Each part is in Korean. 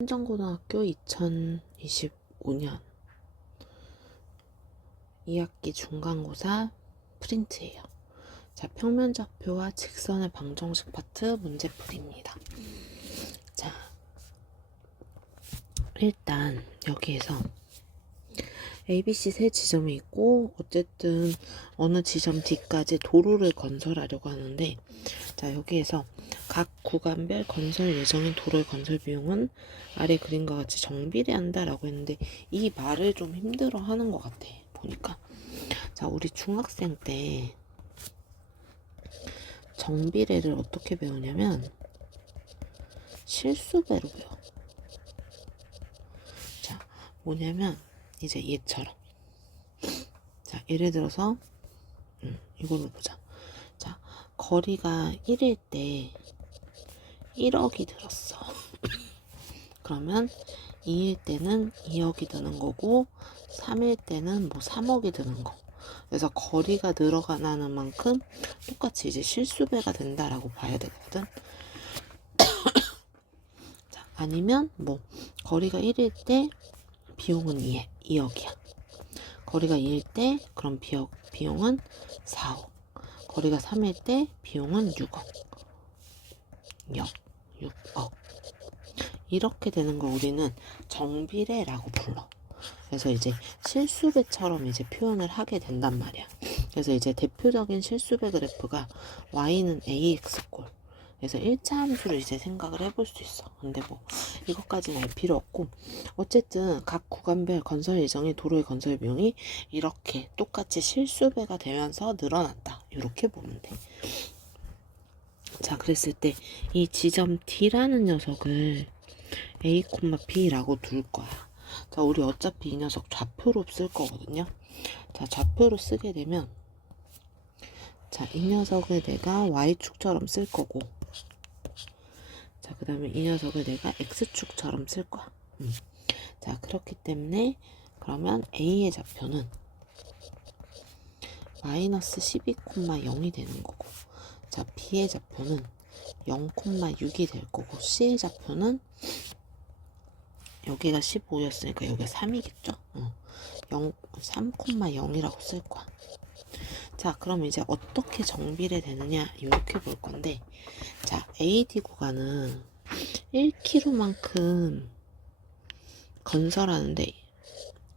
한정고등학교 2025년 2학기 중간고사 프린트예요. 자, 평면좌표와 직선의 방정식 파트 문제풀이입니다. 자, 일단 여기에서 ABC 세 지점이 있고 어쨌든 어느 지점 D까지 도로를 건설하려고 하는데, 자, 여기에서 각 구간별 건설 예정인 도로의 건설 비용은 아래 그림과 같이 정비례한다 라고 했는데, 이 말을 좀 힘들어 하는 것 같아 보니까. 자, 우리 중학생 때 정비례를 어떻게 배우냐면 실수배로 배워. 자, 뭐냐면 이제 얘처럼, 자, 예를 들어서 이걸로 보자. 자, 거리가 1일 때 1억이 들었어. 그러면 2일 때는 2억이 드는 거고 3일 때는 뭐 3억이 드는 거. 그래서 거리가 늘어가는 만큼 똑같이 이제 실수배가 된다라고 봐야 되거든. 자, 아니면 뭐 거리가 1일 때 비용은 2억이야. 거리가 2일 때 그럼 비용은 4억. 거리가 3일 때 비용은 6억. 6억. 이렇게 되는 걸 우리는 정비례라고 불러. 그래서 이제 실수배처럼 이제 표현을 하게 된단 말이야. 그래서 이제 대표적인 실수배 그래프가 y는 ax꼴. 그래서 1차 함수를 이제 생각을 해볼 수 있어. 근데 뭐 이것까지는 알 필요 없고, 어쨌든 각 구간별 건설 예정의 도로의 건설 비용이 이렇게 똑같이 실수배가 되면서 늘어났다. 이렇게 보면 돼. 자, 그랬을 때 이 지점 D라는 녀석을 A, B라고 둘 거야. 자, 우리 어차피 이 녀석 좌표로 쓸 거거든요. 자, 좌표로 쓰게 되면, 자, 이 녀석을 내가 Y축처럼 쓸 거고, 자, 그 다음에 이 녀석을 내가 X축처럼 쓸 거야. 자, 그렇기 때문에 그러면 A의 좌표는 마이너스 12,0이 되는 거고, 자, B의 좌표는 0,6이 될 거고, C의 좌표는 여기가 15였으니까 여기가 3이겠죠? 3,0이라고 쓸 거야. 자, 그럼 이제 어떻게 정비례 되느냐 이렇게 볼 건데, 자, AD 구간은 1km만큼 건설하는데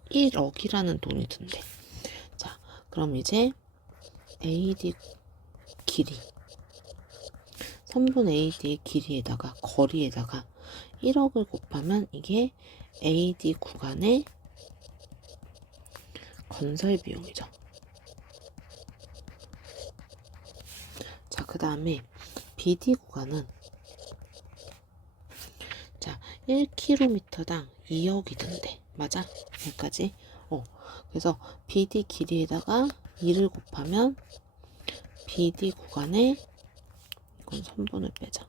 1억이라는 돈이 든대. 자, 그럼 이제 AD 길이, 선분 AD의 길이에다가 거리에다가 1억을 곱하면 이게 AD 구간의 건설 비용이죠. 자, 그 다음에 BD 구간은, 자, 1km당 2억이 든대. 맞아? 여기까지. 그래서 BD 길이에다가 2를 곱하면 BD 구간의, 이건 선분을 빼자.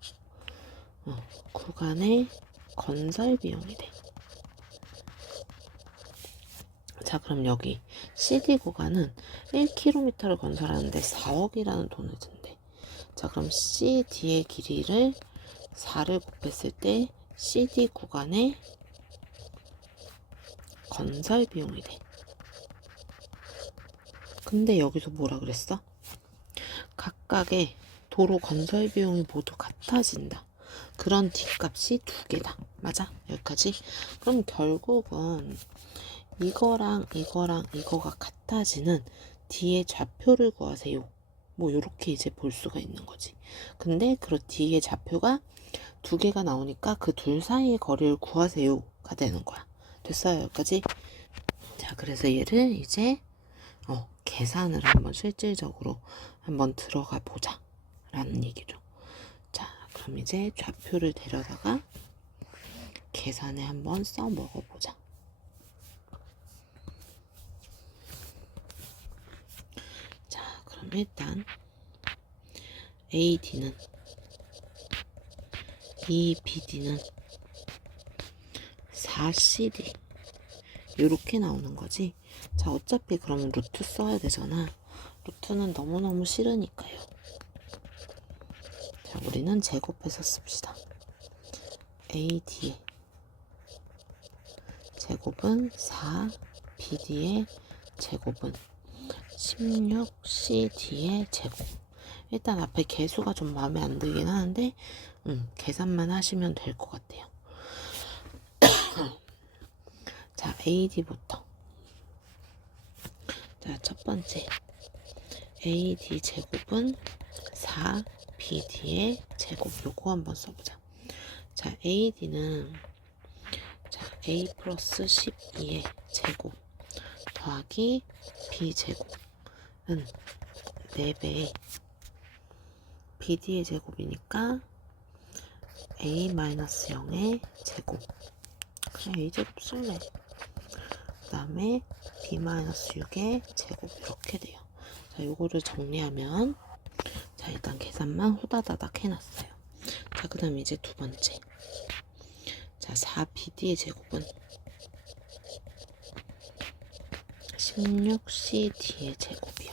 구간의 건설 비용이 돼. 자, 그럼 여기 CD 구간은 1km를 건설하는데 4억이라는 돈을 든대. 자, 그럼 CD의 길이를 4를 곱했을 때 CD 구간의 건설 비용이 돼. 근데 여기서 뭐라 그랬어? 각각의 도로 건설 비용이 모두 같아진다. 그런 D값이 두 개다. 맞아? 여기까지? 그럼 결국은 이거랑 이거가 같아지는 D의 좌표를 구하세요. 뭐 요렇게 이제 볼 수가 있는 거지. 근데 그 D의 좌표가 두 개가 나오니까 그 둘 사이의 거리를 구하세요가 되는 거야. 됐어요? 여기까지? 자, 그래서 얘를 이제 계산을 한번 실질적으로 한번 들어가 보자 라는 얘기죠. 자, 그럼 이제 좌표를 데려다가 계산에 한번 써 먹어보자. 자, 그럼 일단 AD는 BD는 4CD 이렇게 나오는 거지. 자, 어차피 그럼 루트 써야 되잖아. 루트는 너무너무 싫으니까요. 자, 우리는 제곱해서 씁시다. AD에 제곱은 4, BD의 제곱은 16CD의 제곱. 일단 앞에 개수가 좀 마음에 안 들긴 하는데 계산만 하시면 될 것 같아요. 자, AD부터. 자, 첫 번째 AD 제곱은 4, BD의 제곱. 요거 한번 써보자. 자, AD는 자, A 플러스 12의 제곱 더하기 B 제곱은 4배의 BD의 제곱이니까 A 마이너스 0의 제곱. 그냥 A 제곱 쓸래. 그 다음에 B 마이너스 6의 제곱. 이렇게 돼요. 자, 요거를 정리하면 자, 일단 계산만 후다다닥 해놨어요. 자, 그 다음에 이제 두 번째. 자, 4BD의 제곱은 16CD의 제곱이요.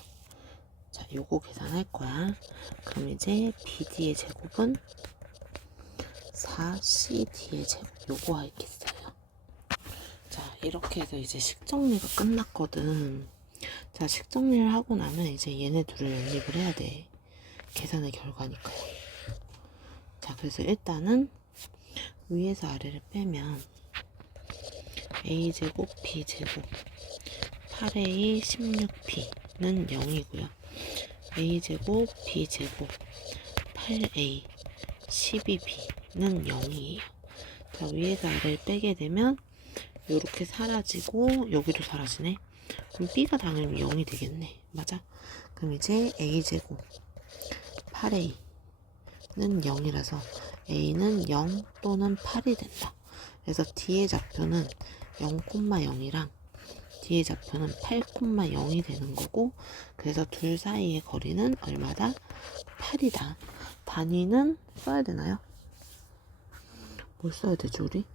자, 요거 계산할 거야. 그럼 이제 BD의 제곱은 4CD의 제곱. 요거 하겠어요. 자, 이렇게 해서 이제 식정리가 끝났거든. 자, 식정리를 하고 나면 이제 얘네 둘을 연립을 해야 돼. 계산의 결과니까요. 자, 그래서 일단은 위에서 아래를 빼면 A제곱 B제곱 8A 16B는 0이고요. A제곱 B제곱 8A 12B는 0이에요. 자, 위에서 아래를 빼게 되면 요렇게 사라지고 여기도 사라지네. 그럼 B가 당연히 0이 되겠네. 맞아? 그럼 이제 A제곱 8A는 0이라서 A는 0 또는 8이 된다. 그래서 D의 좌표는 0,0이랑 D의 좌표는 8,0이 되는 거고, 그래서 둘 사이의 거리는 얼마다? 8이다. 단위는 써야 되나요? 뭘 써야 되지 우리?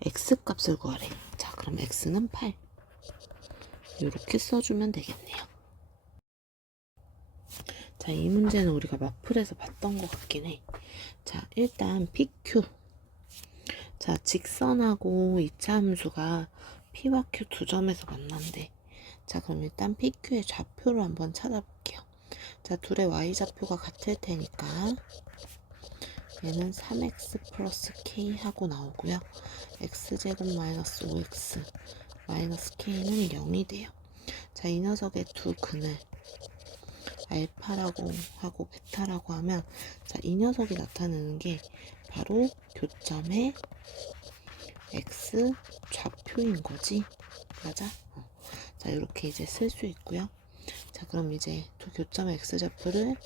X 값을 구하래. 자, 그럼 X는 8. 이렇게 써주면 되겠네요. 자, 이 문제는 우리가 마플에서 봤던 것 같긴 해. 자, 일단 PQ. 자, 직선하고 이차 함수가 P와 Q 두 점에서 만난대. 자, 그럼 일단 PQ의 좌표를 한번 찾아볼게요. 자, 둘의 Y좌표가 같을 테니까 얘는 3x 플러스 k 하고 나오고요. x제곱 마이너스 5x 마이너스 k는 0이 돼요. 자, 이 녀석의 두 근을 알파라고 하고 베타라고 하면, 자, 이 녀석이 나타내는 게 바로 교점의 x 좌표인 거지. 맞아? 자, 이렇게 이제 쓸 수 있고요. 자, 그럼 이제 두 교점의 x 좌표를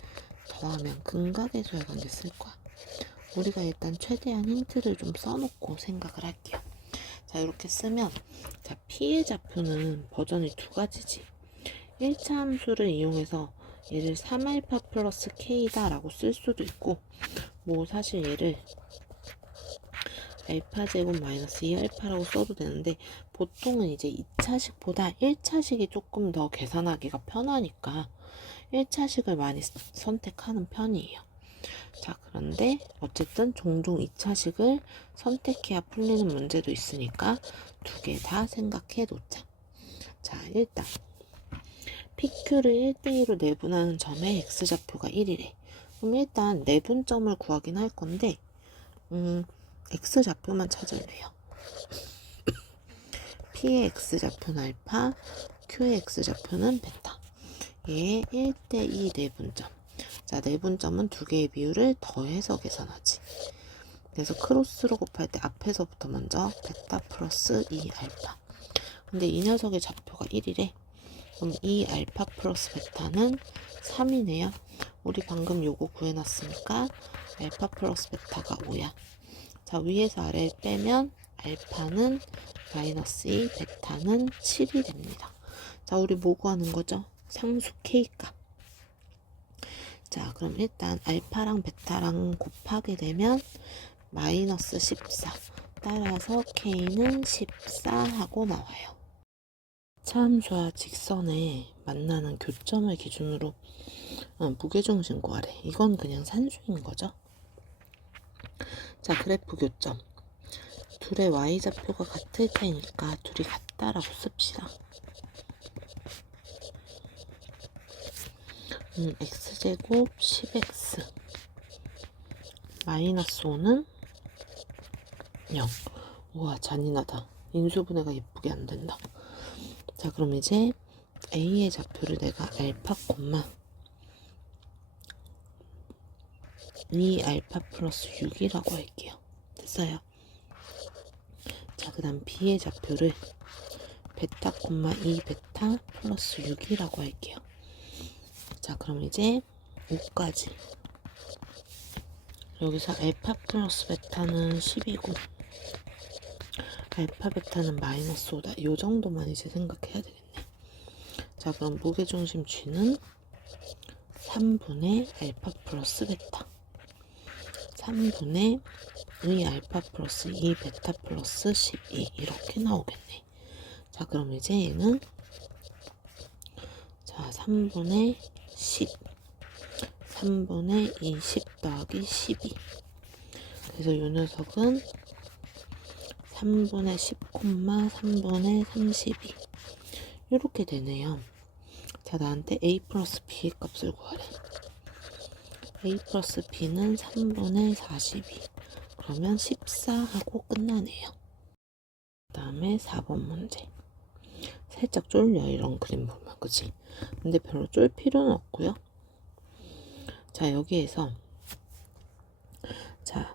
더하면 근각의 관계 쓸 거야. 우리가 일단 최대한 힌트를 좀 써놓고 생각을 할게요. 자, 이렇게 쓰면 자, P의 좌표는 버전이 두 가지지. 1차 함수를 이용해서 얘를 3알파 플러스 K다 라고 쓸 수도 있고, 뭐 사실 얘를 알파 제곱 마이너스 2알파라고 써도 되는데, 보통은 이제 2차식보다 1차식이 조금 더 계산하기가 편하니까 1차식을 많이 선택하는 편이에요. 자, 그런데 어쨌든 종종 2차식을 선택해야 풀리는 문제도 있으니까 두 개 다 생각해 놓자. 자, 일단 PQ를 1대2로 내분하는 점의 x좌표가 1이래. 그럼 일단 내분점을 구하긴 할 건데 x좌표만 찾을래요. P의 x좌표는 알파, Q의 x좌표는 베타. 얘의 1대2 내분점. 자, 내분점은 두 개의 비율을 더해서 계산하지. 그래서 크로스로 곱할 때 앞에서부터 먼저 베타 플러스 2알파. 근데 이 녀석의 좌표가 1이래. 그럼 2알파 플러스 베타는 3이네요. 우리 방금 요거 구해놨으니까 알파 플러스 베타가 5야. 자, 위에서 아래를 빼면 알파는 마이너스 2, 베타는 7이 됩니다. 자, 우리 뭐 구하는 거죠? 상수 K값. 자, 그럼 일단 알파랑 베타랑 곱하게 되면 마이너스 14. 따라서 K는 14 하고 나와요. 차함수와 직선에 만나는 교점을 기준으로 무게중심 구하래. 이건 그냥 산수인 거죠. 자, 그래프 교점. 둘의 y좌표가 같을 테니까 둘이 같다라고 씁시다. x제곱 10x 마이너스 5는 0. 우와, 잔인하다. 인수분해가 예쁘게 안 된다. 자, 그럼 이제 a의 좌표를 내가 알파, 2알파 플러스 6이라고 할게요. 됐어요. 자, 그 다음 b의 좌표를 베타, 2베타 플러스 6이라고 할게요. 자, 그럼 이제 5까지. 여기서 알파 플러스 베타는 10이고 알파 베타는 마이너스 5다. 요 정도만 이제 생각해야 되겠네. 자, 그럼 무게중심 G는 3분의 알파 플러스 베타 3분의 의 알파 플러스 2 베타 플러스 12 이렇게 나오겠네. 자, 그럼 이제 얘는 자 3분의 10 3분의 20 더하기 12 그래서 이 녀석은 3분의 10, 3분의 32 이렇게 되네요. 자, 나한테 a 플러스 b의 값을 구하래. a 플러스 b는 3분의 42 그러면 14하고 끝나네요. 그 다음에 4번 문제. 살짝 쫄려, 이런 그림 보면, 그치? 근데 별로 쫄 필요는 없고요. 자, 여기에서 자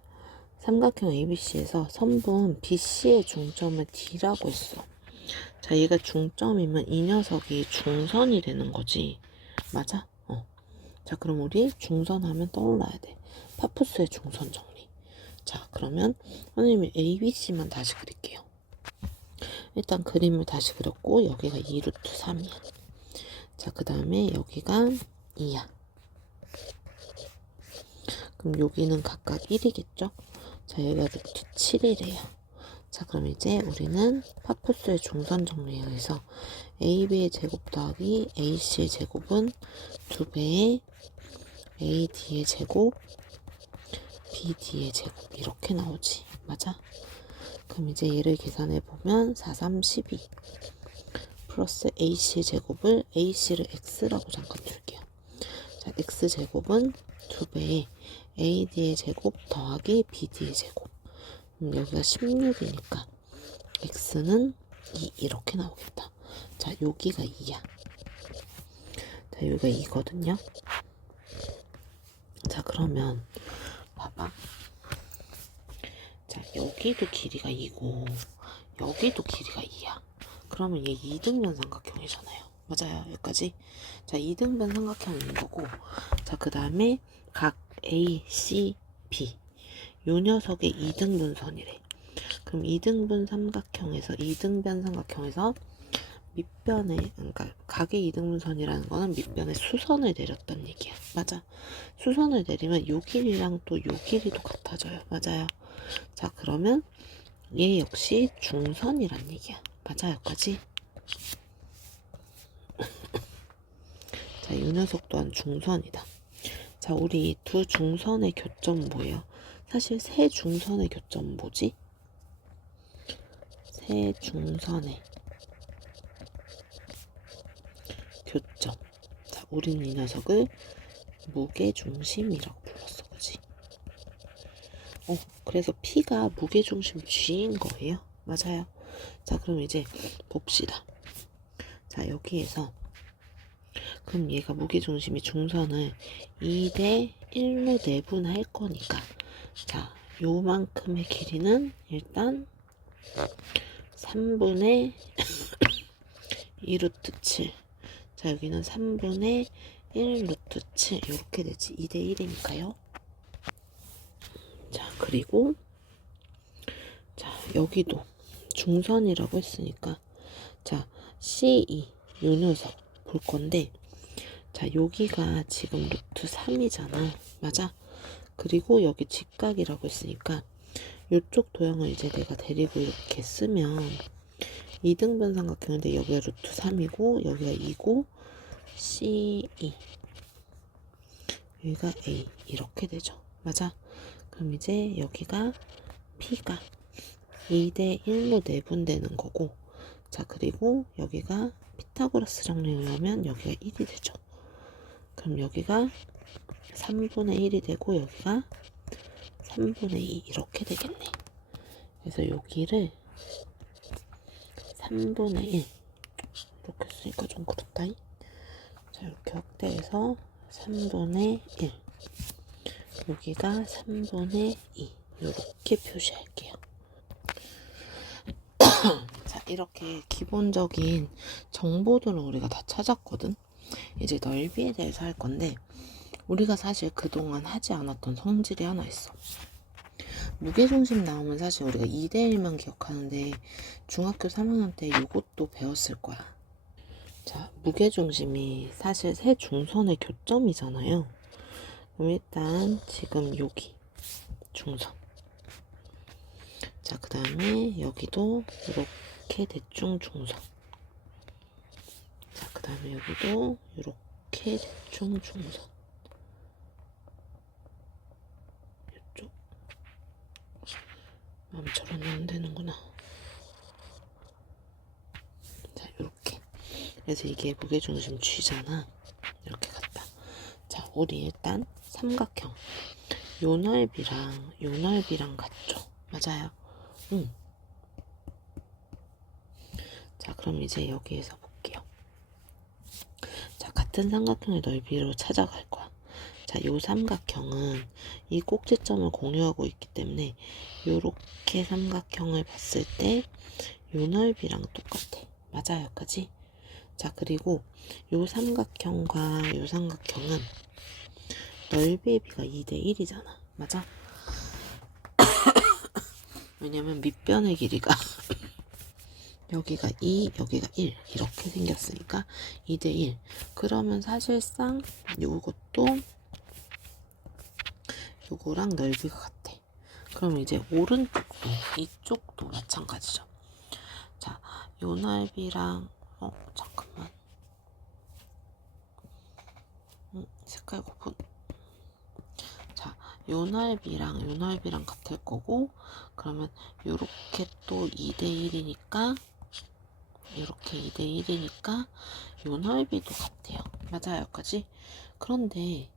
삼각형 ABC에서 선분 BC의 중점을 D라고 했어. 자, 얘가 중점이면 이 녀석이 중선이 되는 거지. 맞아? 자, 그럼 우리 중선 하면 떠올라야 돼. 파푸스의 중선 정리. 자, 그러면 선생님이 ABC만 다시 그릴게요. 일단 그림을 다시 그렸고 여기가 2루트 3이야. 자, 그 다음에 여기가 2야. 그럼 여기는 각각 1이겠죠? 자, 여기가 루트 7이래요. 자, 그럼 이제 우리는 파푸스의 중선 정리에 의해서 AB의 제곱 더하기 AC의 제곱은 2배의 AD의 제곱 BD의 제곱 이렇게 나오지. 맞아? 그럼 이제 얘를 계산해 보면 4, 3, 12 플러스 AC의 제곱을 AC를 X라고 잠깐 줄게요. 자, X제곱은 2배의 AD의 제곱 더하기 BD의 제곱. 여기가 16이니까 X는 2 이렇게 나오겠다. 자, 여기가 2야. 자, 여기가 2거든요. 자, 그러면 봐봐. 자, 여기도 길이가 2고 여기도 길이가 2야. 그러면 얘 2등변 삼각형이잖아요. 맞아요, 여기까지. 자, 2등변 삼각형인 거고, 자, 그 다음에 각 A, C, B 요 녀석의 2등분선이래. 그럼 2등분 삼각형에서 2등변 삼각형에서 밑변에, 그러니까 각의 2등분선이라는 거는 밑변에 수선을 내렸단 얘기야. 맞아. 수선을 내리면 요 길이랑 또 요 길이도 같아져요. 맞아요. 자, 그러면 얘 역시 중선이란 얘기야. 맞아, 여기까지. 자, 이 녀석 또한 중선이다. 자, 우리 두 중선의 교점은 뭐예요? 사실 세 중선의 교점은 뭐지? 세 중선의 교점. 자, 우리는 이 녀석을 무게중심이라고 불렀어, 그지? 그래서 P가 무게중심 G인 거예요. 맞아요. 자, 그럼 이제 봅시다. 자, 여기에서 그럼 얘가 무게중심이 중선을 2대 1로 내분할 거니까 자, 요만큼의 길이는 일단 3분의 2루트 7. 자, 여기는 3분의 1 루트 7 이렇게 되지. 2대 1이니까요. 자, 그리고 자, 여기도 중선이라고 했으니까 자, C2 요 녀석 볼 건데 자, 여기가 지금 루트 3이잖아. 맞아? 그리고 여기 직각이라고 했으니까 이쪽 도형을 이제 내가 데리고 이렇게 쓰면 2등변 삼각형인데 여기가 루트 3이고 여기가 2고 C2 여기가 A 이렇게 되죠. 맞아? 그럼 이제 여기가 P가 2대 1로 내분되는 거고, 자, 그리고 여기가 피타고라스 정리에 의하면 여기가 1이 되죠. 그럼 여기가 3분의 1이 되고 여기가 3분의 2 이렇게 되겠네. 그래서 여기를 3분의 1 이렇게 쓰니까 좀 그렇다. 자, 이렇게 확대해서 3분의 1 여기가 3분의 2 이렇게 표시할게요. 자, 이렇게 기본적인 정보들을 우리가 다 찾았거든. 이제 넓이에 대해서 할 건데, 우리가 사실 그동안 하지 않았던 성질이 하나 있어. 무게중심 나오면 사실 우리가 2대1만 기억하는데 중학교 3학년 때 이것도 배웠을 거야. 자, 무게중심이 사실 세 중선의 교점이잖아요. 그럼 일단 지금 여기 중선. 자, 그 다음에 여기도 이렇게 대충 중선. 자, 그 다음에 여기도 이렇게 대충 중선. 이쪽. 마음처럼 안 되는구나. 자, 이렇게. 그래서 이게 무게중심 G잖아. 이렇게 갔다. 자, 우리 일단 삼각형. 요 넓이랑 같죠? 맞아요. 응. 자, 그럼 이제 여기에서 볼게요. 자, 같은 삼각형의 넓이로 찾아갈 거야. 자, 요 삼각형은 이 꼭지점을 공유하고 있기 때문에 요렇게 삼각형을 봤을 때 요 넓이랑 똑같아. 맞아요, 여기까지? 자, 그리고 요 삼각형과 요 삼각형은 넓이의 비가 2대 1이잖아. 맞아? 왜냐면 밑변의 길이가 여기가 2, 여기가 1 이렇게 생겼으니까 2대 1. 그러면 사실상 요것도 요거랑 넓이가 같아. 그럼 이제 오른쪽도 이쪽도 마찬가지죠. 자, 요 넓이랑 잠깐만. 색깔 구분. 자, 요 넓이랑 같을 거고, 그러면 요렇게 또 2대 1이니까 이렇게 2대 1이니까 요 넓이도 같아요. 맞아요, 여기까지? 그런데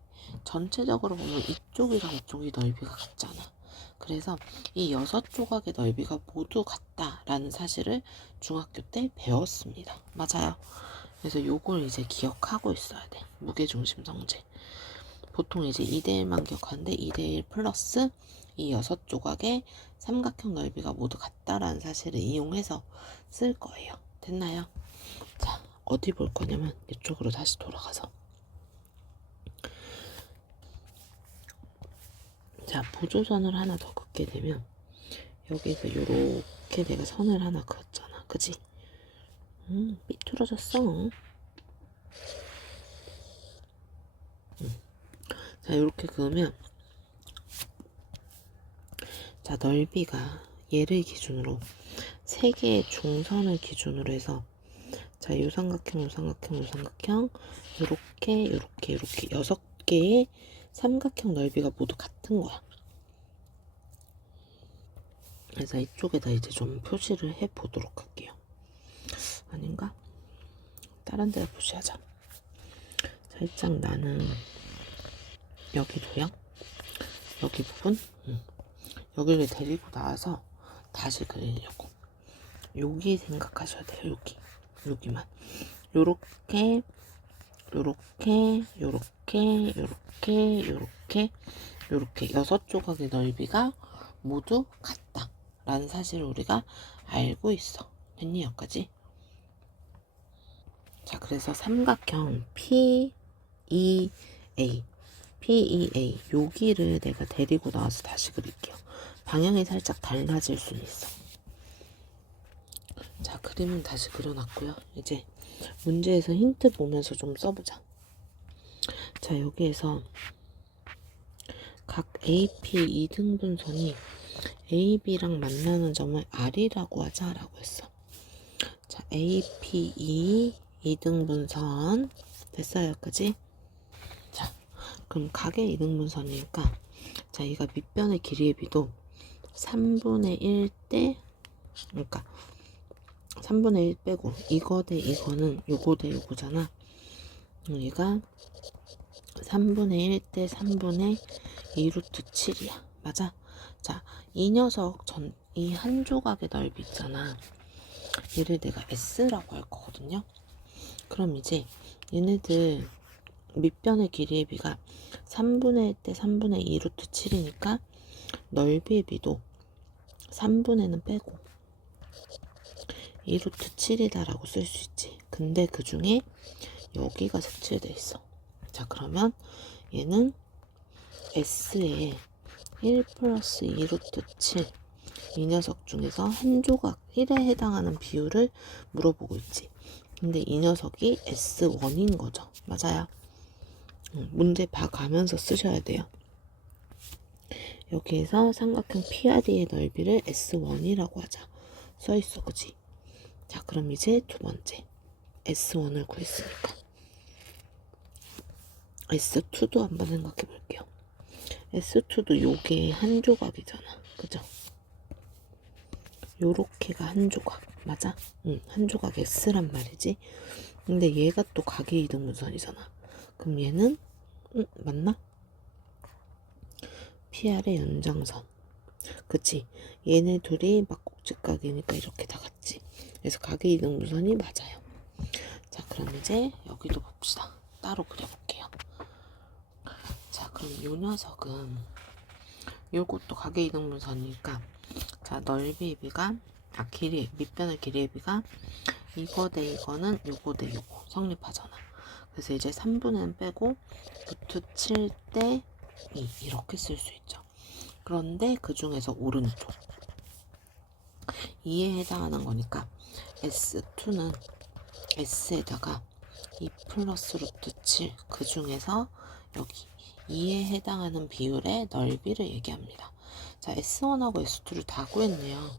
전체적으로 보면 이쪽이랑 이쪽이 넓이가 같잖아. 그래서 이 6조각의 넓이가 모두 같다라는 사실을 중학교 때 배웠습니다. 맞아요. 그래서 요걸 이제 기억하고 있어야 돼. 무게중심 성질. 보통 이제 2대1만 기억하는데 2대1 플러스 이 6조각의 삼각형 넓이가 모두 같다라는 사실을 이용해서 쓸 거예요. 됐나요? 자, 어디 볼 거냐면 이쪽으로 다시 돌아가서, 자, 보조선을 하나 더 긋게 되면 여기서 요렇게 내가 선을 하나 그었잖아. 그지? 삐뚤어졌어. 자, 요렇게 그으면, 자, 넓이가 얘를 기준으로 3개의 중선을 기준으로 해서, 자, 요 삼각형, 요 삼각형, 요 삼각형, 요렇게 6개의 삼각형 넓이가 모두 같은 거야. 그래서 이쪽에다 이제 좀 표시를 해 보도록 할게요. 아닌가? 다른 데다 표시하자. 살짝 나는 여기도요. 여기 부분, 여기를 데리고 나와서 다시 그리려고. 여기 생각하셔야 돼요. 여기만. 요렇게 6조각의 넓이가 모두 같다 라는 사실을 우리가 알고 있어. 됐니? 여기까지? 자, 그래서 삼각형 PEA 여기를 내가 데리고 나와서 다시 그릴게요. 방향이 살짝 달라질 수는 있어. 자, 그림은 다시 그려놨고요. 이제 문제에서 힌트 보면서 좀 써보자. 자, 여기에서 각 AP 2등분선이 AB랑 만나는 점을 R이라고 하자라고 했어. 자, AP 2등분선 됐어요, 여기까지? 자, 그럼 각의 2등분선이니까, 자, 이가 밑변의 길이의 비도 3분의 1 대 그러니까 3분의 1 빼고 이거 대 이거는 요거 대 요거잖아. 얘가 3분의 1 대 3분의 2 루트 7이야. 맞아? 자, 이 녀석 이 한 조각의 넓이 있잖아. 얘를 내가 S라고 할 거거든요. 그럼 이제 얘네들 밑변의 길이의 비가 3분의 1 대 3분의 2 루트 7이니까 넓이의 비도 3분의는 빼고 2 루트 7이다 라고 쓸 수 있지. 근데 그 중에 여기가 색칠돼 있어. 자, 그러면 얘는 S에 1 플러스 2 루트 7 이 녀석 중에서 한 조각 1에 해당하는 비율을 물어보고 있지. 근데 이 녀석이 S1인 거죠. 맞아요. 문제 봐가면서 쓰셔야 돼요. 여기에서 삼각형 PRE의 넓이를 S1이라고 하자. 써있어, 그지? 자, 그럼 이제 두 번째. S1을 구했으니까. S2도 한번 생각해 볼게요. S2도 요게 한 조각이잖아. 그죠? 요렇게가 한 조각. 맞아? 응, 한 조각 S란 말이지. 근데 얘가 또 각의 이등분선이잖아. 그럼 얘는 맞나? PR의 연장선. 그치? 얘네 둘이 막곡직각이니까 이렇게 다 같지. 그래서 각의 이등분선이 맞아요. 자, 그럼 이제 여기도 봅시다. 따로 그려볼게요. 자, 그럼 요 녀석은 요것도 각의 이등분선이니까 자, 넓이의 비가 길이 밑변의 길이의 비가 이거 대 이거는 요거 대 요거 성립하잖아. 그래서 이제 3분의 빼고 루트 7 대 2 이렇게 쓸 수 있죠. 그런데 그 중에서 오른쪽 2에 해당하는 거니까 S2는 S에다가 2 플러스 루트 7 그 중에서 여기 2에 해당하는 비율의 넓이를 얘기합니다. 자, S1하고 S2를 다 구했네요.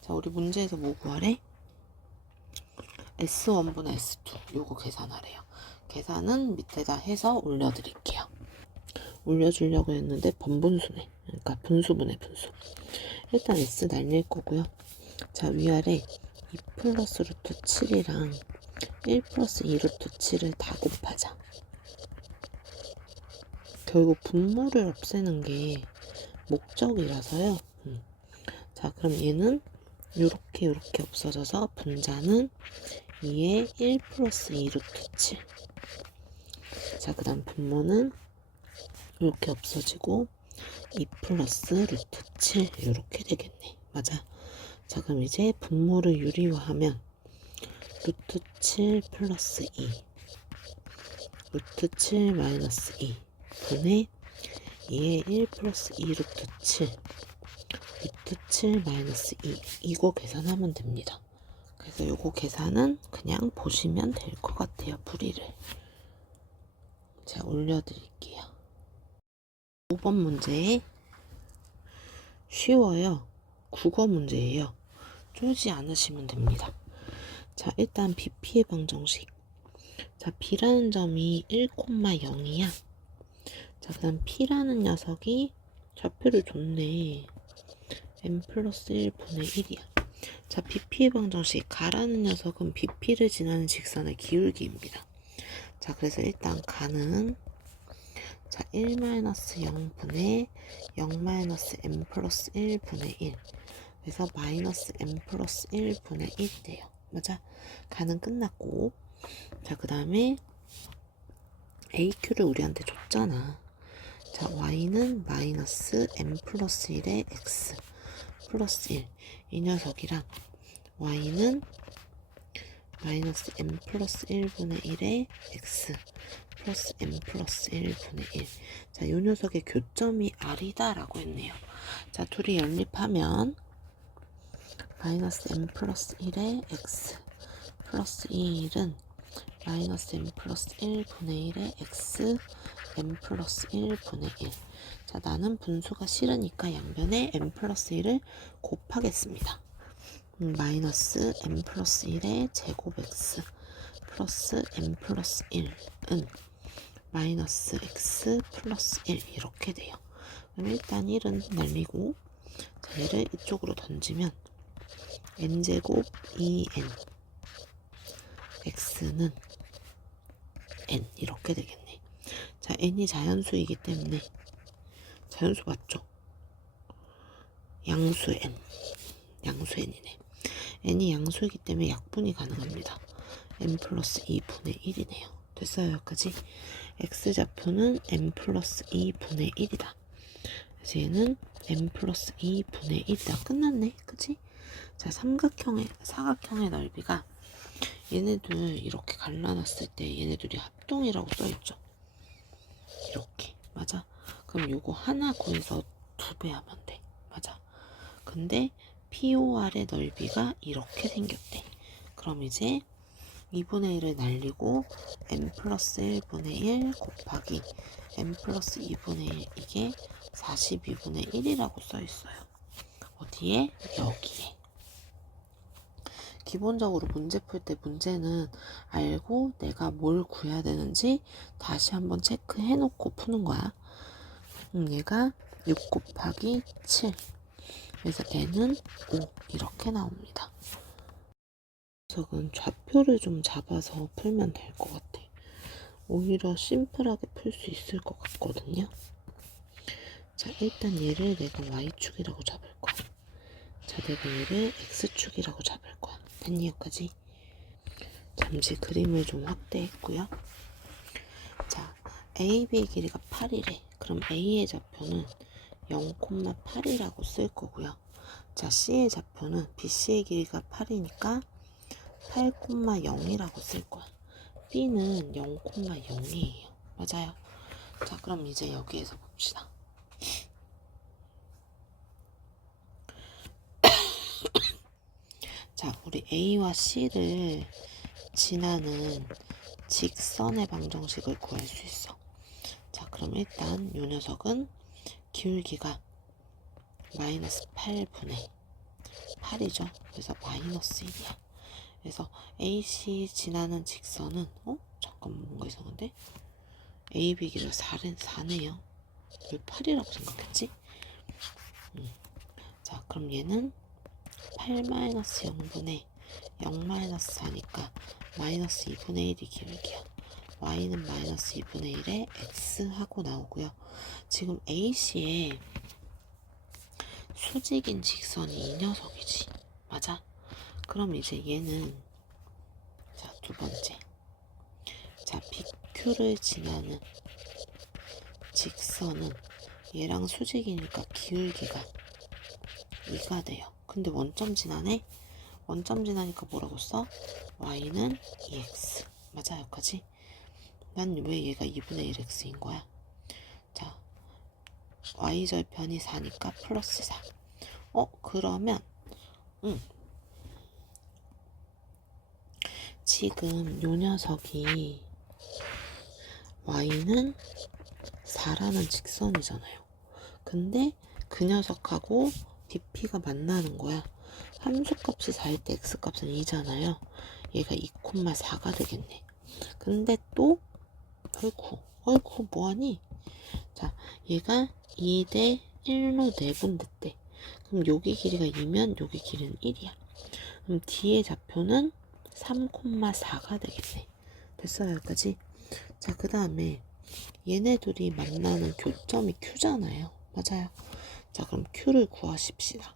자, 우리 문제에서 뭐 구하래? S1분의 S2 요거 계산하래요. 계산은 밑에다 해서 올려드릴게요. 올려주려고 했는데 번분수네. 그러니까 분수분의 분수. 일단 S 날릴 거고요. 자, 위아래 2 플러스 루트 7이랑 1 플러스 2 루트 7을 다 곱하자. 결국 분모를 없애는 게 목적이라서요. 자, 그럼 얘는 요렇게 없어져서 분자는 2에 1 플러스 2 루트 7. 자, 그 다음 분모는 이렇게 없어지고 2 플러스 루트 7 이렇게 되겠네. 맞아. 자, 그럼 이제 분모를 유리화하면 루트 7 플러스 2 루트 7 마이너스 2 분의 2에 1 플러스 2 루트 7 루트 7 마이너스 2 이거 계산하면 됩니다. 그래서 요거 계산은 그냥 보시면 될 것 같아요. 풀이를. 자, 올려드릴게요. 5번 문제 쉬워요. 국어 문제예요. 쪼지 않으시면 됩니다. 자, 일단 BP의 방정식. 자, B라는 점이 1,0이야. 자, 그 다음 P라는 녀석이 좌표를 줬네. n 플러스 1분의 1이야. 자, BP의 방정식. 가라는 녀석은 BP를 지나는 직선의 기울기입니다. 자, 그래서 일단 가는 자, 1-0분의 0-n 플러스 1분의 1 그래서 마이너스 n 플러스 1분의 1 돼요. 맞아? 가는 끝났고 자, 그 다음에 AQ를 우리한테 줬잖아. 자, Y는 마이너스 n 플러스 1의 X 플러스 1 이 녀석이랑 Y는 마이너스 n 플러스 1분의 1의 X 플러스 n 플러스 1분의 1 자, 요 녀석의 교점이 R이다 라고 했네요. 자, 둘이 연립하면 마이너스 n 플러스 1의 X 플러스 1은 마이너스 n 플러스 1분의 1의 X n 플러스 1분의 1 자, 나는 분수가 싫으니까 양변에 n 플러스 1을 곱하겠습니다. 마이너스 n 플러스 1의 제곱 x 플러스 n 플러스 1은 마이너스 x 플러스 1 이렇게 돼요. 그럼 일단 1은 날리고 자, 얘를 이쪽으로 던지면 n제곱 2n x는 n 이렇게 되겠네. 자, n이 자연수이기 때문에 자연수 맞죠? 양수 n, 양수 n이네. n이 양수이기 때문에 약분이 가능합니다. n 플러스 2분의 1이네요. 됐어요, 여기까지? x좌표는 n 플러스 2분의 1이다. 그래서 얘는 n 플러스 2분의 1이다. 끝났네, 그치? 자, 사각형의 넓이가 얘네들 이렇게 갈라놨을 때 얘네들이 합동이라고 써있죠. 이렇게, 맞아? 그럼 요거 하나 구해서 2배 하면 돼. 맞아? 근데 POR의 넓이가 이렇게 생겼대. 그럼 이제 2분의 1을 날리고 n 플러스 1분의 1 곱하기 n 플러스 2분의 1 이게 42분의 1이라고 써있어요. 어디에? 여기에. 기본적으로 문제 풀 때 문제는 알고 내가 뭘 구해야 되는지 다시 한번 체크해 놓고 푸는 거야. 얘가 6 곱하기 7. 그래서 n은 5 이렇게 나옵니다. 녀석은 좌표를 좀 잡아서 풀면 될 것 같아. 오히려 심플하게 풀 수 있을 것 같거든요. 자, 일단 얘를 내가 y축이라고 잡을 거야. 자, 내가 얘를 x축이라고 잡을 거야. 됐니, 여기까지? 잠시 그림을 좀 확대했고요. 자, AB의 길이가 8이래. 그럼 A의 좌표는 0,8이라고 쓸 거고요. 자, C의 좌표는 BC의 길이가 8이니까 8,0이라고 쓸 거야. B는 0,0이에요. 맞아요. 자, 그럼 이제 여기에서 봅시다. 자, 우리 A와 C를 지나는 직선의 방정식을 구할 수 있어. 자, 그럼 일단 이 녀석은 기울기가 마이너스 8분의 8이죠. 그래서 마이너스 1이야. 그래서 AC 지나는 직선은 잠깐만, 뭔가 이상한데? AB 길이가 4네요. 왜 8이라고 생각했지? 자, 그럼 얘는 8-0분의 0-4니까 마이너스 2분의 1이 기울기야. y는 마이너스 2분의 1에 x하고 나오고요. 지금 AC에 수직인 직선이 이 녀석이지. 맞아? 그럼 이제 얘는, 자, 두 번째. 자, BQ를 지나는 직선은 얘랑 수직이니까 기울기가 2가 돼요. 근데 원점 지나네? 원점 지나니까 뭐라고 써? y는 2x. 맞아, 여기까지? 난 왜 얘가 2분의 1x인 거야? 자, y절편이 4니까 플러스 4. 그러면 지금 요 녀석이 y는 4라는 직선이잖아요. 근데 그 녀석하고 DP가 만나는 거야. 함수값이 4일 때 x값은 2잖아요. 얘가 2,4가 되겠네. 근데 또 어이구 뭐하니? 자, 얘가 2대 1로 내분됐대. 그럼 여기 길이가 2면 여기 길이는 1이야. 그럼 D의 좌표는 3,4가 되겠네. 됐어요, 여기까지? 자, 그 다음에 얘네 둘이 만나는 교점이 Q잖아요. 맞아요. 자, 그럼 Q를 구하십시다.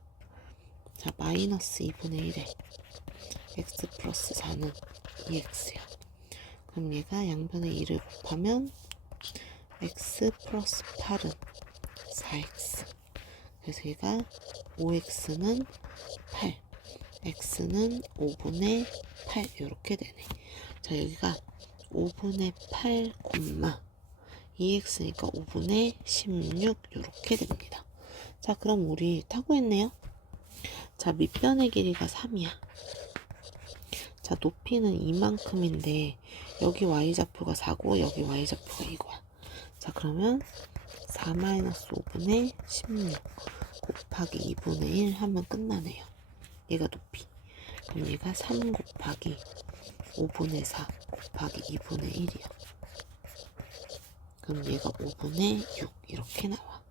자, 마이너스 2분의 1에 x 플러스 4는 2x야. 그럼 얘가 양변에 2를 곱하면 x 플러스 8은 4x. 그래서 얘가 5x는 8, x는 5분의 8 이렇게 되네. 자, 여기가 5분의 8, 2x니까 5분의 16 이렇게 됩니다. 자, 그럼 우리 타구했네요. 자, 밑변의 길이가 3이야. 자, 높이는 이만큼인데 여기 y좌표가 4고 여기 y좌표가 이거야. 자, 그러면 4-5분의 16 곱하기 2분의 1 하면 끝나네요. 얘가 높이. 그럼 얘가 3 곱하기 5분의 4 곱하기 2분의 1이야. 그럼 얘가 5분의 6 이렇게 나와.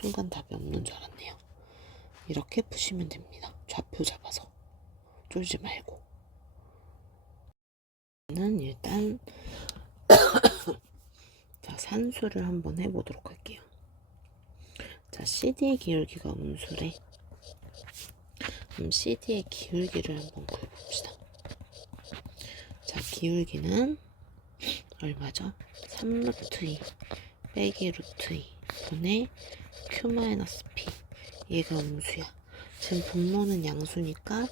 순간 답이 없는 줄 알았네요. 이렇게 푸시면 됩니다. 대표 잡아서 쫄지 말고. 는 일단 자, 산수를 한번 해보도록 할게요. 자, CD의 기울기가 음수래. 그럼 CD의 기울기를 한번 구해봅시다. 자, 기울기는 얼마죠? 3루트 2 빼기 루트 2 분의 Q-P. 얘가 음수야. 지금 분모는 양수니까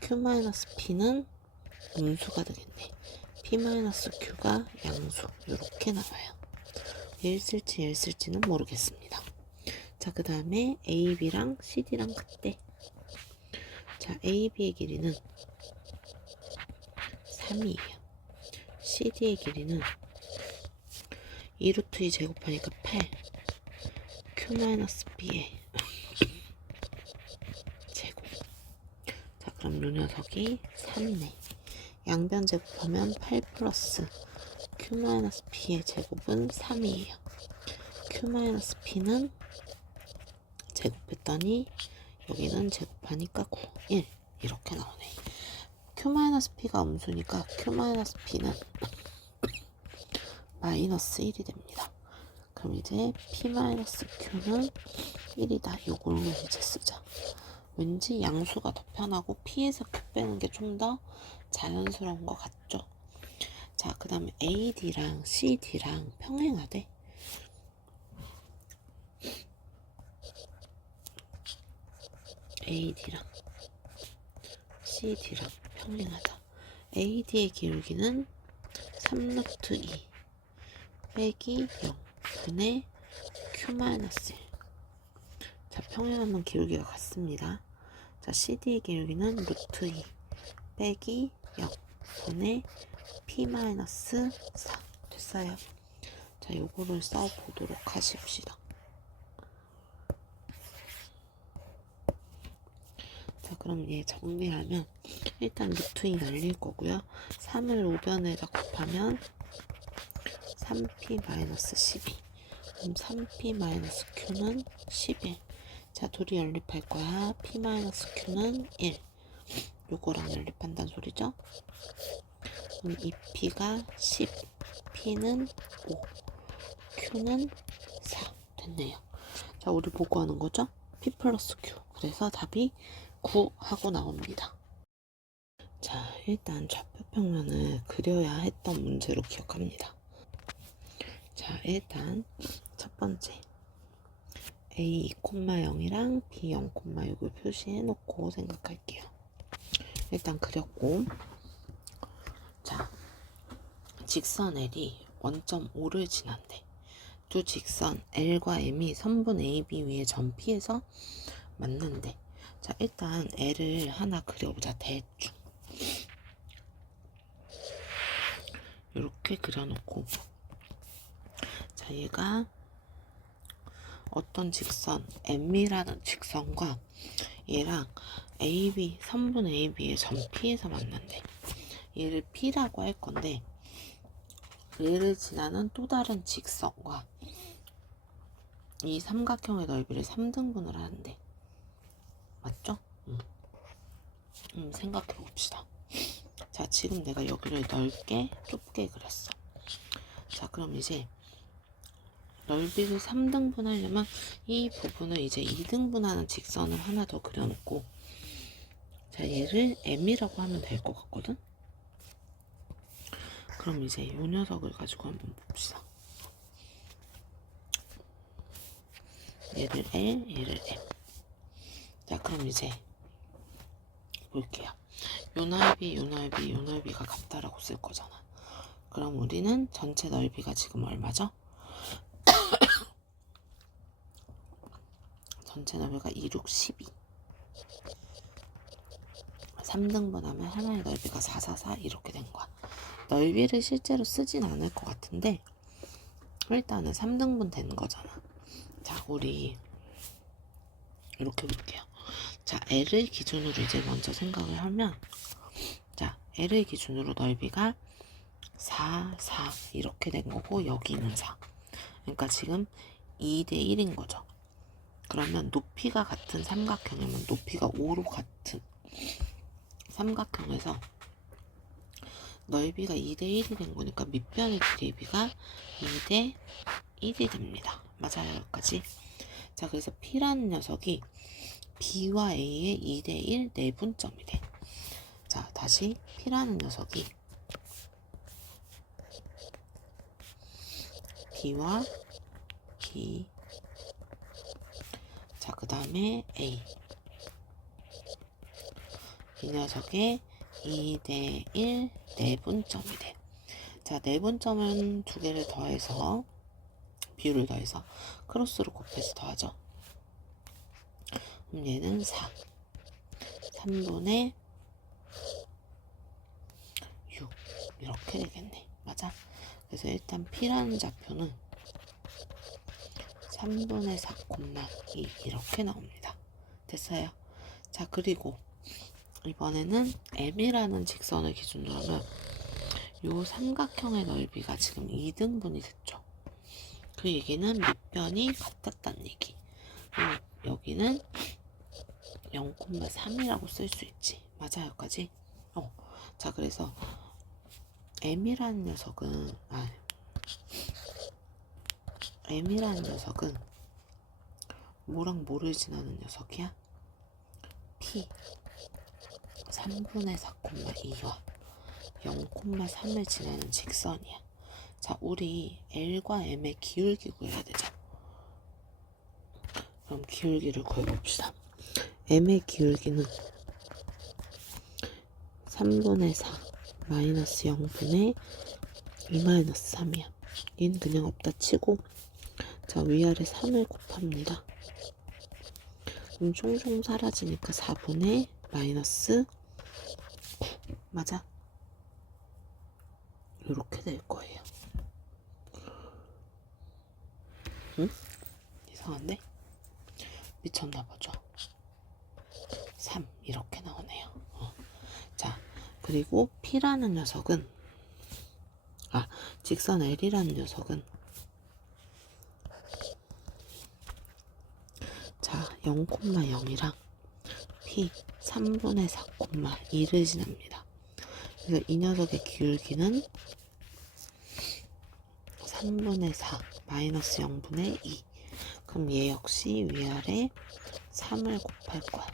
Q-P는 음수가 되겠네. P-Q가 양수. 이렇게 나와요. 얘를 쓸지 얘를 쓸지는 모르겠습니다. 자, 그 다음에 AB랑 CD랑 같대. 자, AB의 길이는 3이에요. CD의 길이는 2루트 2 제곱하니까 8. Q-B의 제곱. 자, 그럼 요 녀석이 3네. 양변 제곱하면 8 플러스 Q-P의 제곱은 3이에요. Q-P는 제곱했더니 여기는 제곱하니까 9, 1 이렇게 나오네. Q-P가 음수니까 Q-P는 마이너스 1이 됩니다. 그럼 이제 P-Q는 1이다. 요걸로 이제 쓰자. 왠지 양수가 더 편하고 P에서 Q 빼는 게 좀 더 자연스러운 것 같죠? 자, 그 다음에 AD랑 CD랑 평행하대. AD랑 CD랑 평행하다. AD의 기울기는 3루트 2 빼기 0 분의 Q-1. 자, 평행하면 기울기가 같습니다. 자, CD의 기울기는 루트 2 빼기 0 분의 P-4 됐어요. 자, 요거를 써보도록 하십시다. 자, 그럼 얘 정리하면 일단 루트 2 날릴 거고요. 3을 5변에다 곱하면 3P-12. 그럼 3P-Q는 11. 자, 둘이 연립할 거야. P-Q는 1. 요거랑 연립한다는 소리죠? 그럼 2P가 10, P는 5, Q는 4 됐네요. 자, 우리 보고 하는 거죠? P 플러스 Q. 그래서 답이 9 하고 나옵니다. 자, 일단 좌표평면을 그려야 했던 문제로 기억합니다. 자, 일단 첫 번째 A 2,0이랑 B 0,6을 표시해 놓고 생각할게요. 일단 그렸고, 자, 직선 L이 원점 O를 지난대. 두 직선 L과 M이 선분 AB 위에 점 P에서 맞는데, 자, 일단 L을 하나 그려보자. 대충 이렇게 그려놓고, 자, 얘가 어떤 직선 M이라는 직선과 얘랑 AB, 선분 AB의 점 P에서 만난대. 얘를 P라고 할 건데, 얘를 지나는 또 다른 직선과 이 삼각형의 넓이를 3등분을 하는데, 맞죠? 생각해 봅시다. 자, 지금 내가 여기를 넓게 좁게 그렸어. 자, 그럼 이제 넓이를 3등분 하려면 이 부분을 이제 2등분 하는 직선을 하나 더 그려놓고, 자, 얘를 M이라고 하면 될 것 같거든? 그럼 이제 이 녀석을 가지고 한번 봅시다. 얘를 L, 얘를 M. 자, 그럼 이제 볼게요. 요 넓이, 요 넓이, 요 넓이가 같다라고 쓸 거잖아. 그럼 우리는 전체 넓이가 지금 얼마죠? 전체 넓이가 2, 6, 12. 3등분 하면 하나의 넓이가 4, 4, 4 이렇게 된 거야. 넓이를 실제로 쓰진 않을 것 같은데 일단은 3등분 되는 거잖아. 자, 우리 이렇게 볼게요. 자, L을 기준으로 이제 먼저 생각을 하면, 자, L을 기준으로 넓이가 4, 4 이렇게 된 거고 여기는 4. 그러니까 지금 2대 1인 거죠. 그러면 높이가 같은 삼각형이면 높이가 5로 같은 삼각형에서 넓이가 2대1이 된 거니까 밑변의 길이가 2대1이 됩니다. 맞아요, 여기까지. 자, 그래서 P라는 녀석이 B와 A의 2대1 내분점이 돼. 자, 다시 P라는 녀석이 B와 B, 자, 그 다음에 A, 이 녀석의 2대1 내분점이 돼. 자, 내분점은 두 개를 더해서 비율을 더해서 크로스로 곱해서 더하죠. 그럼 얘는 4, 3분의 6 이렇게 되겠네. 맞아? 그래서 일단 P라는 좌표는 3분의 4,2 이렇게 나옵니다. 됐어요? 자, 그리고 이번에는 M이라는 직선을 기준으로 하면 요 삼각형의 넓이가 지금 2등분이 됐죠. 그 얘기는 밑변이 같았다는 얘기. 여기는 0,3이라고 쓸 수 있지. 맞아요, 여기까지? 자, 그래서 M이라는 녀석은 뭐랑 뭐를 지나는 녀석이야? P 3분의 4,2와 0,3을 지나는 직선이야. 자, 우리 L과 M의 기울기 구해야 되죠. 그럼 기울기를 구해봅시다. M의 기울기는 3분의 4 마이너스 0분의 2 마이너스 3이야. 얘는 그냥 없다 치고, 자, 위아래 3을 곱합니다. 그럼 총총 사라지니까 4분의 마이너스 9. 맞아? 이렇게 될 거예요. 응? 이상한데? 미쳤나 보죠? 3 이렇게 나오네요. 자, 그리고 P라는 녀석은 직선 L이라는 녀석은 자, 0,0이랑 P 3분의 4,2를 지납니다. 그래서 이 녀석의 기울기는 3분의 4 마이너스 0분의 2. 그럼 얘 역시 위아래 3을 곱할 거야.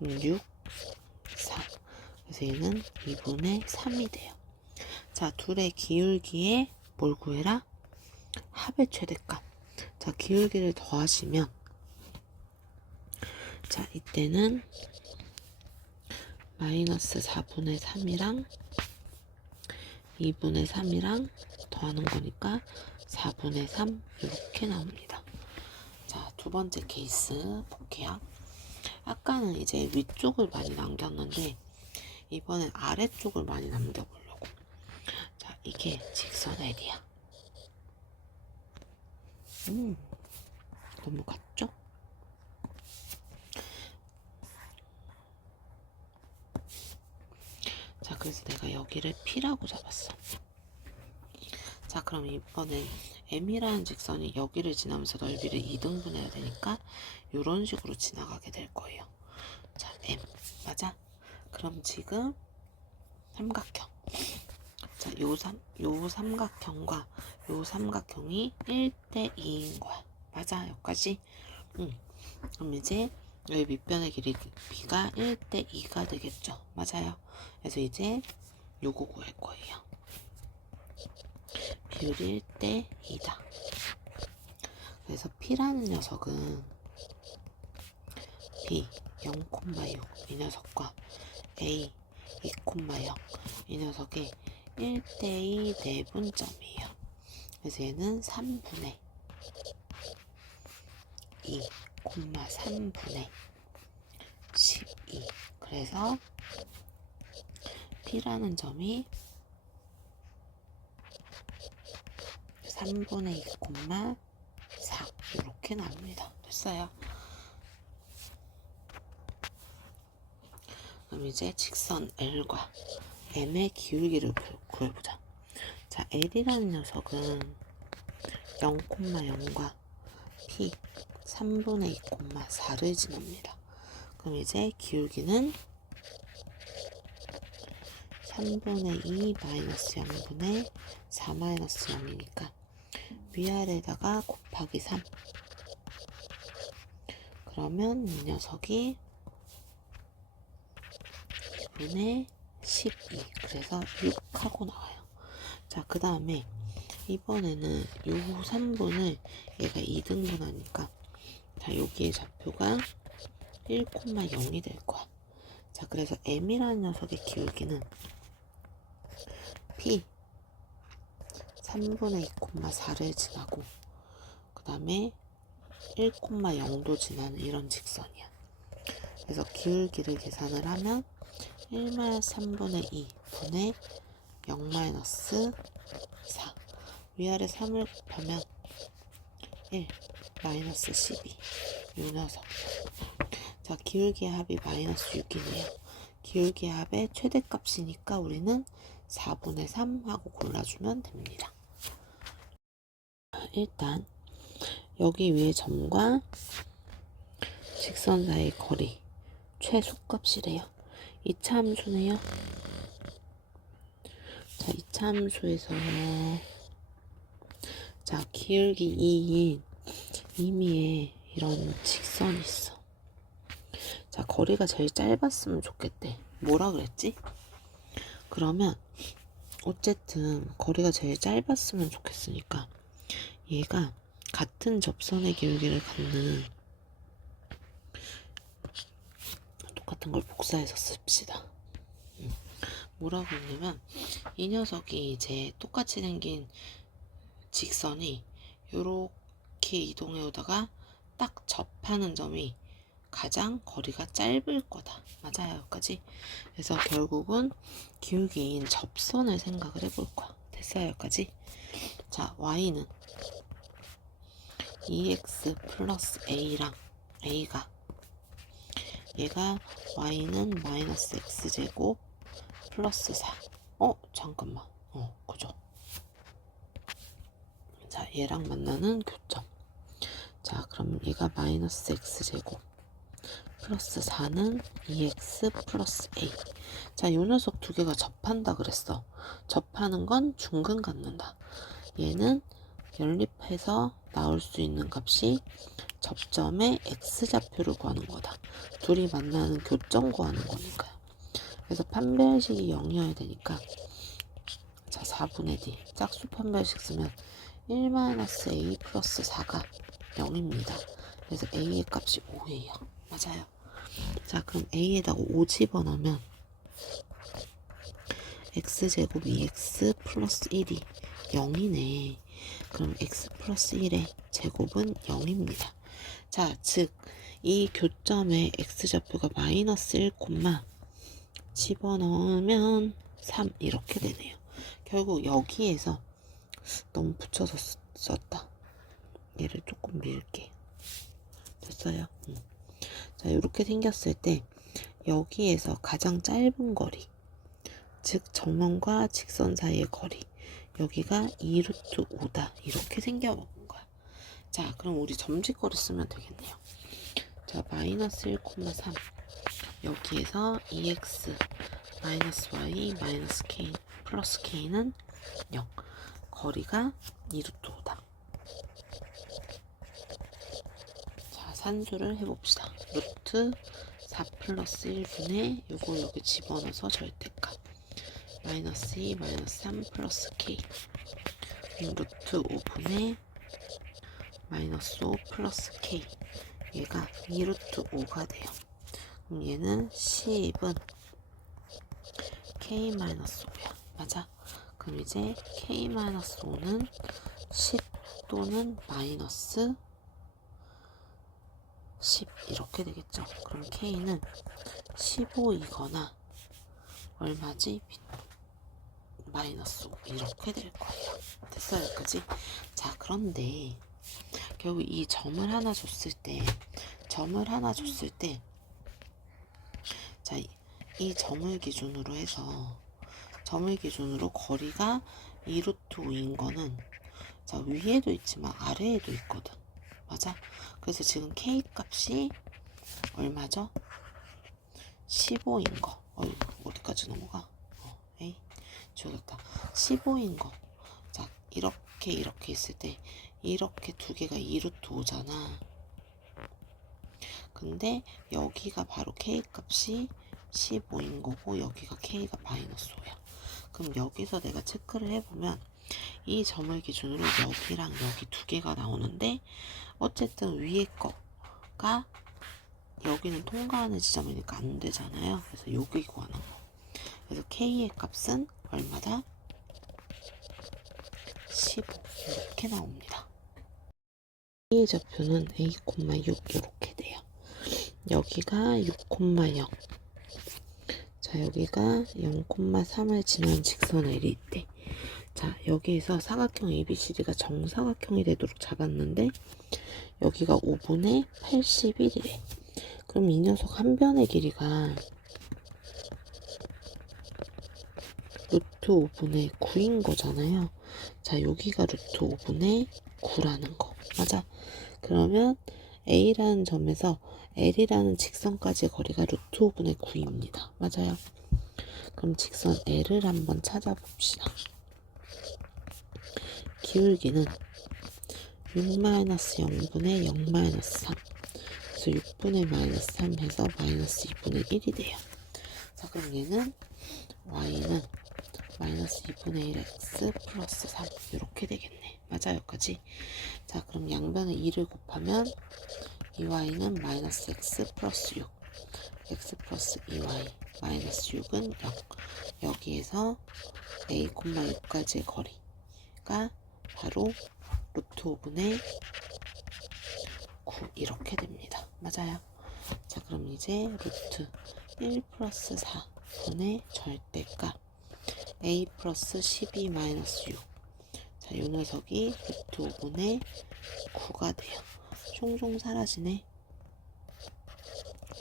6, 4. 그래서 얘는 2분의 3이 돼요. 자, 둘의 기울기에 뭘 구해라? 합의 최대값. 자, 기울기를 더하시면, 자, 이때는 마이너스 4분의 3이랑 2분의 3이랑 더하는 거니까 4분의 3 이렇게 나옵니다. 자, 두 번째 케이스 볼게요. 아까는 이제 위쪽을 많이 남겼는데 이번엔 아래쪽을 많이 남겨보려고. 자, 이게 직선 L이야. 너무 같죠? 자, 그래서 내가 여기를 P라고 잡았어. 자, 그럼 이번엔 M이라는 직선이 여기를 지나면서 넓이를 2등분해야 되니까 이런 식으로 지나가게 될 거예요. 자, M. 맞아? 그럼 지금 삼각형. 자, 요 삼각형과 요 삼각형이 1대2인 거야. 맞아? 여기까지? 그럼 이제 여기 밑변의 길이가 1대2가 되겠죠. 맞아요. 그래서 이제 요거 구할 거예요. 비율이 1대2다. 그래서 P라는 녀석은 B 0,6 이 녀석과 A 2,0 이 녀석의 1대2 내분점이에요. 그래서 얘는 3분의 2, 3분의 12. 그래서 P라는 점이 3분의 2, 4 이렇게 나옵니다. 됐어요. 그럼 이제 직선 L과 M의 기울기를 구해보자. 자, L이라는 녀석은 0,0과 P 3분의 2, 4를 지납니다. 그럼 이제 기울기는 3분의 2 마이너스 0분의 4 마이너스 0이니까 위아래에다가 곱하기 3. 그러면 이 녀석이 2분의 12. 그래서 6하고 나와요. 자, 그 다음에 이번에는 요 3분을 얘가 2등분하니까 자, 여기에 좌표가 1,0이 될 거야. 자, 그래서 m이라는 녀석의 기울기는 p 3분의 2,4를 지나고 그 다음에 1,0도 지나는 이런 직선이야. 그래서 기울기를 계산을 하면 1-3분의 2 분의 0-4 위아래 3을 곱하면 1 마이너스 12 요 녀석. 자, 기울기의 합이 마이너스 6이네요. 기울기의 합의 최대값이니까 우리는 4분의 3 하고 골라주면 됩니다. 일단 여기 위에 점과 직선 사이의 거리 최소값이래요. 2차 함수네요. 자, 2차 함수에서 자, 기울기 2인 임의에 이런 직선이 있어. 자, 거리가 제일 짧았으면 좋겠대. 뭐라 그랬지? 그러면 어쨌든 거리가 제일 짧았으면 좋겠으니까 얘가 같은 접선의 기울기를 갖는 똑같은 걸 복사해서 씁시다. 뭐라고 했냐면 이 녀석이 이제 똑같이 생긴 직선이 요렇게 이동해 오다가 딱 접하는 점이 가장 거리가 짧을 거다. 맞아요, 여기까지. 그래서 결국은 기울기인 접선을 생각을 해볼 거야. 됐어요, 여기까지. 자, y는 2x 플러스 a랑 a가 얘가 y는 마이너스 x제곱 플러스 4. 잠깐만. 그죠. 자, 얘랑 만나는 교점. 자, 그럼 얘가 마이너스 x제곱 플러스 4는 2x 플러스 a. 자, 요 녀석 두 개가 접한다 그랬어. 접하는 건 중근 갖는다. 얘는 연립해서 나올 수 있는 값이 접점의 x좌표를 구하는 거다. 둘이 만나는 교점 구하는 거니까요. 그래서 판별식이 0이어야 되니까 자, 4분의 d 짝수 판별식 쓰면 1-a 플러스 4가 0입니다. 그래서 a의 값이 5예요. 맞아요. 자, 그럼 a에다가 5 집어넣으면 x제곱 2x 플러스 1이 0이네. 그럼 x 플러스 1의 제곱은 0입니다. 자, 즉 이 교점의 x좌표가 마이너스 1, 집어넣으면 3 이렇게 되네요. 결국 여기에서 너무 붙여서 썼다. 얘를 조금 밀게. 됐어요? 자, 이렇게 생겼을 때 여기에서 가장 짧은 거리, 즉 정원과 직선 사이의 거리, 여기가 2루트 5다. 이렇게 생겨본 거야. 자, 그럼 우리 점집거리 쓰면 되겠네요. 자, 마이너스 1,3 여기에서 2x 마이너스 y 마이너스 k 플러스 k는 0. 거리가 2루트 5다. 자, 산수를 해봅시다. 루트 4 플러스 1분의 요거 여기 집어넣어서 절대값 마이너스 2 마이너스 3 플러스 k 루트 5분의 마이너스 5 플러스 k 얘가 2루트 5가 돼요. 그럼 얘는 10은 k-5야. 맞아? 그럼 이제 k-5는 10 또는 마이너스 10 이렇게 되겠죠. 그럼 k는 15이거나 얼마지? 마이너스 5 이렇게 될 거예요. 됐어요, 여기까지? 자, 그런데 결국 이 점을 하나 줬을 때 자, 이 점을 기준으로 해서 거리가 2루트 5인 거는 자, 위에도 있지만 아래에도 있거든. 맞아? 그래서 지금 k 값이 얼마죠? 15인 거. 어디까지 넘어가? A 지워졌다. 15인 거. 자, 이렇게 있을 때 이렇게 두 개가 2루트 5잖아. 근데 여기가 바로 K 값이 15인 거고 여기가 K가 마이너스 5야. 그럼 여기서 내가 체크를 해보면 이 점을 기준으로 여기랑 여기 두 개가 나오는데 어쨌든 위에 거가 여기는 통과하는 지점이니까 안 되잖아요. 그래서 여기 구하는 거. 그래서 K의 값은 얼마다? 15 이렇게 나옵니다. K의 좌표는 A,6 이렇게 돼요. 여기가 6,0. 자, 여기가 0,3을 지난 직선 L이 있대. 자, 여기에서 사각형 ABCD가 정사각형이 되도록 잡았는데 여기가 5분의 81이래. 그럼 이 녀석 한 변의 길이가 루트 5분의 9인 거잖아요. 자, 여기가 루트 5분의 9라는 거. 맞아? 그러면 A라는 점에서 L이라는 직선까지의 거리가 루트 5분의 9입니다. 맞아요? 그럼 직선 L을 한번 찾아봅시다. 기울기는 6-0분의 0-3. 그래서 6분의 마이너스 3 해서 마이너스 2분의 1이 돼요. 자, 그럼 얘는 y는 마이너스 2분의 1 x 플러스 3 이렇게 되겠네. 맞아요, 여기까지. 자, 그럼 양변에 2를 곱하면 2y는 마이너스 x 플러스 6 x 플러스 2y 마이너스 6은 0. 여기에서 a, 6까지의 거리가 바로 루트 5분의 9 이렇게 됩니다. 맞아요. 자, 그럼 이제 루트 1 플러스 4분의 절대값 a 플러스 12 마이너스 6. 자, 요 녀석이 루트 5분의 9가 돼요. 총총 사라지네.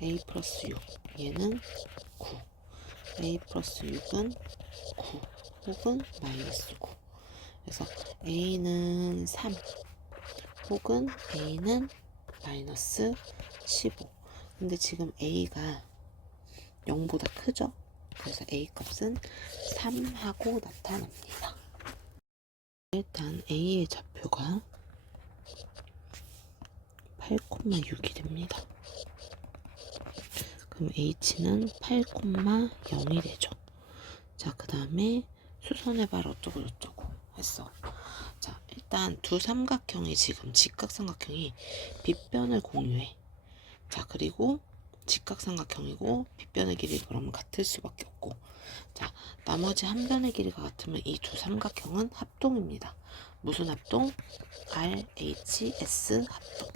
a 플러스 6 얘는 9 a 플러스 6은 9 혹은 마이너스 9. 그래서 a는 3 혹은 a는 마이너스 15. 근데 지금 a가 0보다 크죠? 그래서 a 값은 3하고 나타납니다. 일단 a의 좌표가 8,6이 됩니다. 그럼 h는 8,0이 되죠. 자, 그 다음에 수선해발 어쩌고 저쩌고 했어. 자, 일단 두 삼각형이 지금 직각삼각형이 빗변을 공유해. 자, 그리고 직각삼각형이고 빗변의 길이 그러면 같을 수밖에 없고. 자, 나머지 한 변의 길이가 같으면 이 두 삼각형은 합동입니다. 무슨 합동? RHS 합동.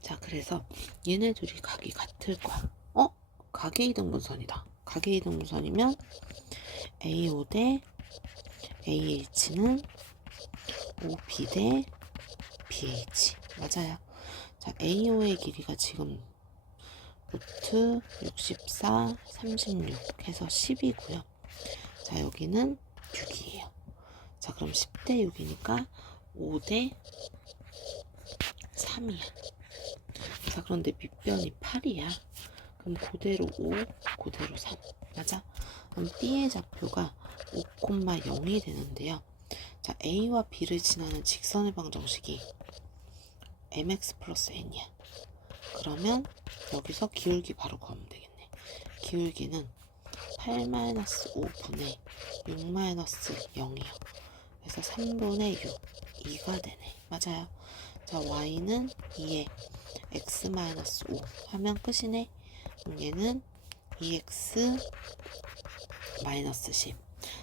자, 그래서 얘네들이 각이 같을 거야. 각의 이등분선이다. 각의 이등분선이면 AO 대 AH는 OB 대 BH. 맞아요. 자, AO의 길이가 지금 루트 64, 36 해서 10이고요. 자, 여기는 6이에요. 자, 그럼 10대 6이니까 5대 3이야. 자, 그런데 밑변이 8이야. 그럼 그대로 5, 그대로 3. 맞아? 그럼 B의 좌표가 5,0이 되는데요. 자, A와 B를 지나는 직선의 방정식이 mx 플러스 n이야. 그러면 여기서 기울기 바로 구하면 되겠네. 기울기는 8-5분의 6-0이요. 그래서 3분의 6, 2가 되네. 맞아요. 자, y는 2에 x-5 하면 끝이네. 얘는 2x-10.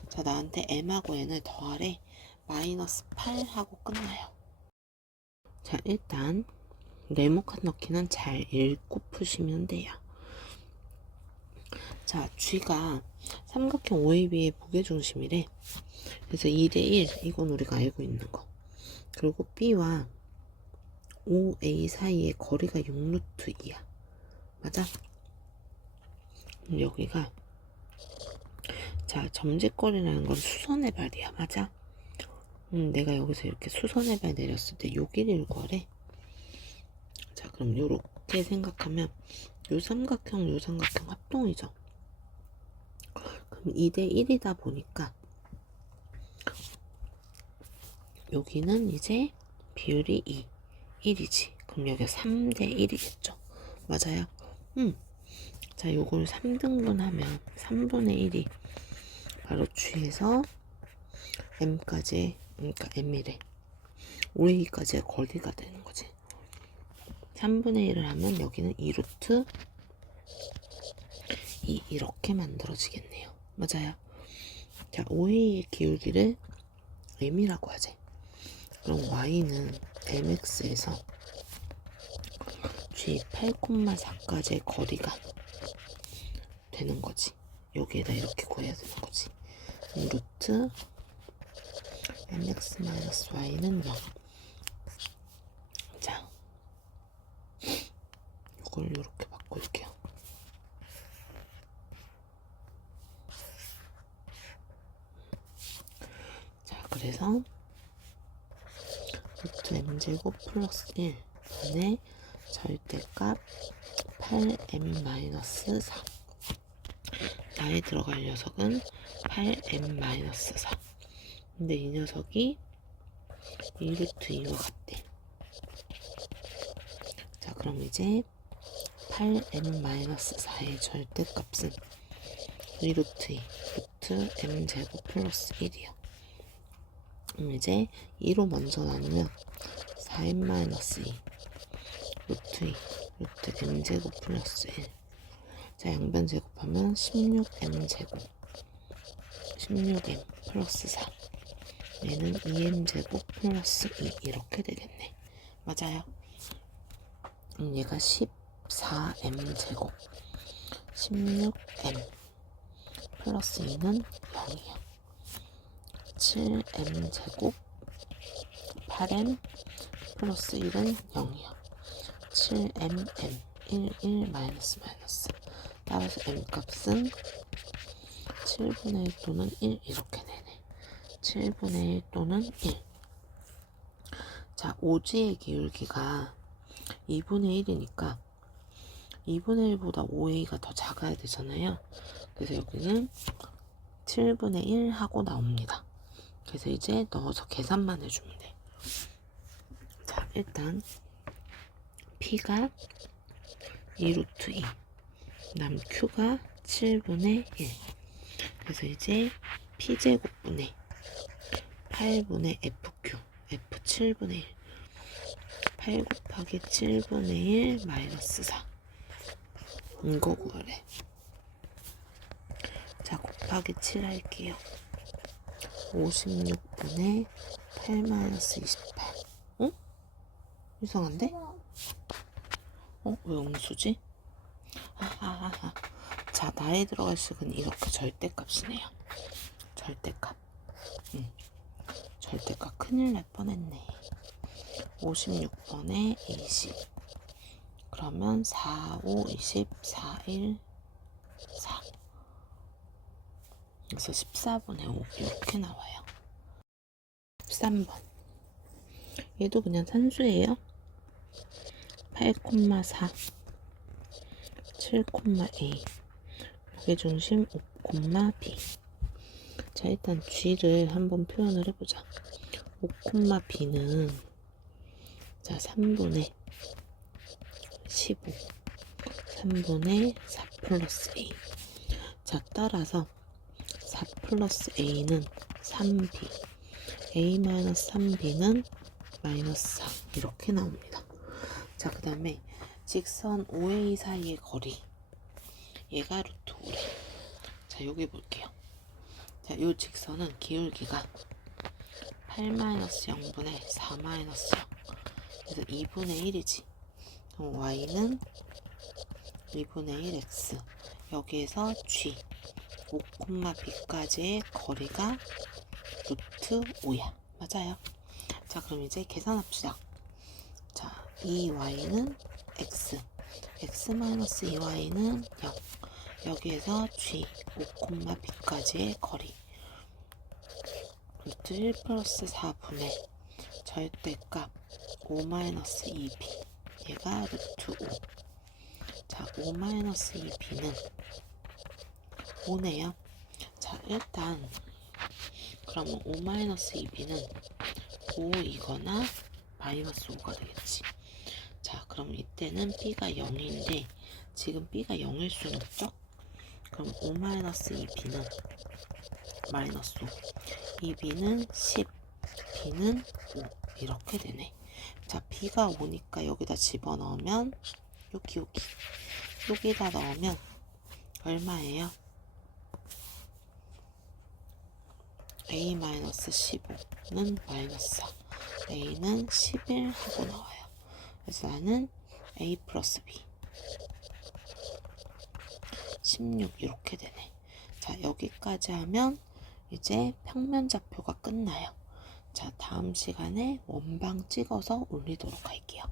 자, 나한테 m하고 n을 더하래. 마이너스 8 하고 끝나요. 자, 일단 네모칸 넣기는 잘 읽고 푸시면 돼요. 자, G가 삼각형 OAB의 무게중심이래. 그래서 2대1 이건 우리가 알고 있는 거. 그리고 B와 OA 사이의 거리가 6루트 2야. 맞아? 여기가 자, 점직거리라는 건 수선의 발이야. 맞아? 내가 여기서 이렇게 수선의 발 내렸을 때 요 길이를 구하래. 자, 그럼 요렇게 생각하면 요 삼각형 합동이죠. 그럼 2대 1이다 보니까 여기는 이제 비율이 1이지. 그럼 여기가 3대 1이겠죠. 맞아요. 자, 요걸 3등분하면 3분의 1이 바로 G에서 M까지, 그러니까 M이래. OA까지의 거리가 되는 거지. 3분의 1을 하면 여기는 2루트 2 이렇게 만들어지겠네요. 맞아요. 자, OA의 기울기를 M이라고 하지. 그럼 Y는 MX에서 G 8,4까지의 거리가 되는 거지. 여기에다 이렇게 구해야 되는 거지. 루트 mx-y는 0. 자, 이걸 이렇게 바꿀게요. 자, 그래서 루트 m제곱 플러스 1분의 절대값 8m-4. 나에 들어갈 녀석은 8m-4. 근데 이 녀석이 2루트 2와 같대. 자, 그럼 이제 8m-4의 절대값은 2루트 2 루트 m제곱 플러스 1이요. 그럼 이제 2로 먼저 나누면 4m-2 루트 2 루트 m제곱 플러스 1. 자, 양변 제곱하면 16m제곱 16m 플러스 4. 얘는 2m제곱 플러스 2 이렇게 되겠네. 맞아요. 얘가 14m제곱 16m 플러스 2는 0이요. 7m제곱 8m 플러스 1은 0이요. 7mm 1 마이너스 따라서 m값은 7분의 1 또는 1 이렇게 되네. 7분의 1 또는 1. 자, OG의 기울기가 2분의 1이니까 2분의 1보다 OA가 더 작아야 되잖아요. 그래서 여기는 7분의 1 하고 나옵니다. 그래서 이제 넣어서 계산만 해주면 돼. 자, 일단 P가 2루트 2, 그 다음 Q가 7분의 1. 그래서 이제 P제곱분의 8분의 FQ, F 7분의 1. 8 곱하기 7분의 1 마이너스 4. 이거 구하래. 자, 곱하기 7 할게요. 56분의 8 마이너스 28. 어? 이상한데? 왜 음수지? 자, 나에 들어갈 식은 이렇게 절대값이네요. 절대값. 절대값 큰일 날 뻔했네. 56번에 20. 그러면 4, 5, 20, 4, 1, 4. 그래서 14분의 5 이렇게 나와요. 13번. 얘도 그냥 산수예요. 8,4 7,a 무게중심 5,b. 자, 일단 g를 한번 표현을 해보자. 5,b는 자 3분의 15 3분의 4 플러스 a. 자, 따라서 4 플러스 a는 3b a 마이너스 3b는 마이너스 4 이렇게 나옵니다. 자, 그 다음에 직선 OA 사이의 거리, 얘가 루트 5래. 자, 여기 볼게요. 자, 요 직선은 기울기가 8-0분의 4-0. 그래서 2분의 1이지. 그럼 y는 2분의 1x. 여기에서 g 5,b까지의 거리가 루트 5야. 맞아요. 자, 그럼 이제 계산합시다. 자, 2y는 x, x-2y는 0. 여기에서 g 5,b까지의 거리 루트 1 플러스 4분의 절대값 5-2b. 얘가 루트 5. 자, 5-2b는 5네요. 자, 일단 그러면 5-2b는 5이거나 마이너스 5가 되겠지. 자, 그럼 이때는 b가 0인데 지금 b가 0일 순 없죠? 그럼 5-2b는 마이너스 5, 2b는 10, b는 5 이렇게 되네. 자, b가 5니까 여기다 집어넣으면 여기다 넣으면 얼마예요? a-15는 마이너스 4, a는 11 하고 나와요. 그래서 나는 a 플러스 b 16 이렇게 되네. 자, 여기까지 하면 이제 평면좌표가 끝나요. 자, 다음 시간에 원방 찍어서 올리도록 할게요.